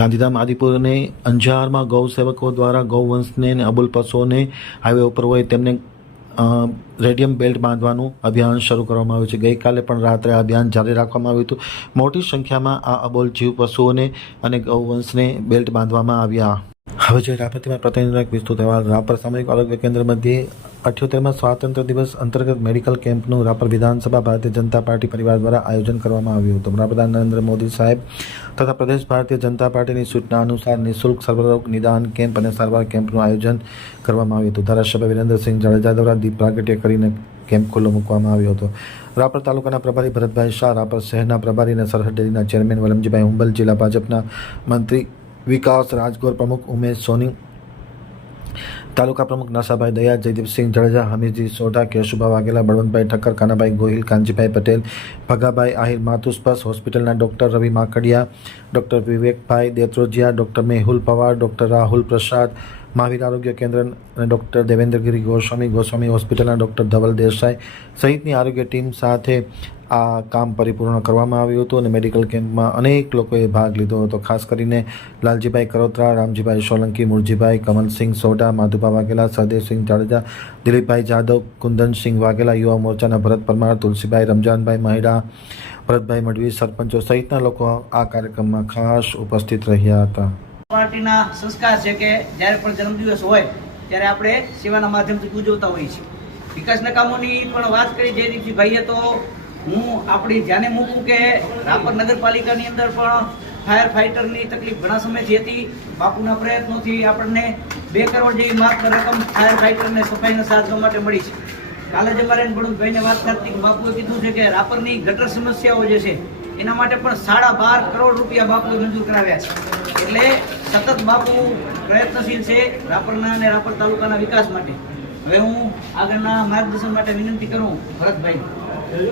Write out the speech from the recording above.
ગાંધીધામ આદિપુર અને અંજારમાં ગૌ સેવકો દ્વારા ગૌવંશને અને અબુલ પશુઓને હાઈવે ઉપર હોય તેમને રેડિયમ બેલ્ટ બાંધવાનું અભિયાન શરૂ કરવામાં આવ્યું છે. ગઈકાલે પણ રાત્રે આ અભિયાન જારી રાખવામાં આવ્યું હતું. મોટી સંખ્યામાં આ અબોલ જીવ પશુઓને અને ગૌવંશને બેલ્ટ બાંધવામાં આવ્યા. હવે જે રાપતિમાં પ્રતિનિધિક વિસ્તૃત અહેવાલ રાપર સામૂહિક આરોગ્ય કેન્દ્ર મધ્યે અઠ્યોતેરમાં સ્વાતંત્ર્ય દિવસ અંતર્ગત મેડિકલ કેમ્પનું રાપર વિધાનસભા ભારતીય જનતા પાર્ટી પરિવાર દ્વારા આયોજન કરવામાં આવ્યું હતું. વડાપ્રધાન નરેન્દ્ર મોદી સાહેબ તથા પ્રદેશ ભારતીય જનતા પાર્ટીની સૂચના અનુસાર નિઃશુલ્ક સર્વરોગ નિદાન કેમ્પ અને સારવાર કેમ્પનું આયોજન કરવામાં આવ્યું હતું. ધારાસભ્ય વિરેન્દ્રસિંહ જાડેજા દ્વારા દીપ પ્રાગટ્ય કરીને કેમ્પ ખુલ્લો મૂકવામાં આવ્યો હતો. રાપર તાલુકાના પ્રભારી ભરતભાઈ શાહ, રાપર શહેરના પ્રભારી અને સરહદ ડેરીના ચેરમેન વલમજીભાઈ હુંબલ, જિલ્લા ભાજપના મંત્રી વિકાસ રાજગોર પ્રમુખ ઉમેશ સોની, તાલુકા પ્રમુખ નાસાભાઈ દયા, જયદીપસિંહ જાડેજા, હમીરજી સોઢા, કેશુભા વાઘેલા, બળવંતભાઈ ઠક્કર, કાનાભાઈ ગોહિલ કાંજીભાઈ પટેલ, ભગાભાઈ આહિર, માતુસ્પસ, હોસ્પિટલના ડૉક્ટર રવિ માકડિયા, ડૉક્ટર વિવેકભાઈ દેત્રોજિયા, ડૉક્ટર મેહુલ પવાર, ડૉક્ટર રાહુલ પ્રસાદ, મહાવીર આરોગ્ય કેન્દ્ર અને ડૉક્ટર દેવેન્દ્રગીરી ગોસ્વામી ગોસ્વામી હોસ્પિટલના ડૉક્ટર ધવલ દેસાઈ સહિતની આરોગ્ય ટીમ સાથે આ કામ પરિપૂર્ણ કરવામાં આવ્યું હતું અને મેડિકલ કેમ્પમાં અનેક લોકોએ ભાગ લીધો હતો. ખાસ કરીને લાલજીભાઈ કરોત્રા, રામજીભાઈ સોલંકી, મુરજીભાઈ કમલસિંહ સોઢા, માધુભા વાઘેલા, સહદેવસિંહ જાડેજા, દિલીપભાઈ જાદવ, કુંદનસિંહ વાઘેલા, યુવા મોરચાના ભરત પરમાર, તુલસીભાઈ રમજાનભાઈ મહેડા ભરતભાઈ મડવી સરપંચો સહિતના લોકો આ કાર્યક્રમમાં ખાસ ઉપસ્થિત રહ્યા હતા. પાર્ટીના સંસ્કાર છે કે જ્યારે પણ જન્મદિવસ હોય ત્યારે આપણે સેવાના માધ્યમથી ઉજવતા હોઈએ છીએ. વિકાસના કામોની પણ વાત કરી, જયદીપજી ભાઈએ તો હું આપણી ધ્યાને મૂકું કે રાપર નગરપાલિકાની અંદર પણ ફાયર ફાઇટરની તકલીફ ઘણા સમયથી હતી. બાપુના પ્રયત્નોથી આપણને બે કરોડ જેવી માત્ર રકમ ફાયર ફાઇટરને સફાઈના સાધનો માટે મળી છે. કાલે જ અમારે ભણુભાઈને વાત કરતી બાપુએ કીધું છે કે રાપરની ગટર સમસ્યાઓ જે છે, એના માટે પણ સાડા બાર કરોડ રૂપિયા બાપુએ મંજૂર કરાવ્યા છે. એટલે સતત બાપુ પ્રયત્નશીલ છે રાપરના અને રાપર તાલુકાના વિકાસ માટે. હવે હું આગળના માર્ગદર્શન માટે વિનંતી કરું, ભરતભાઈ.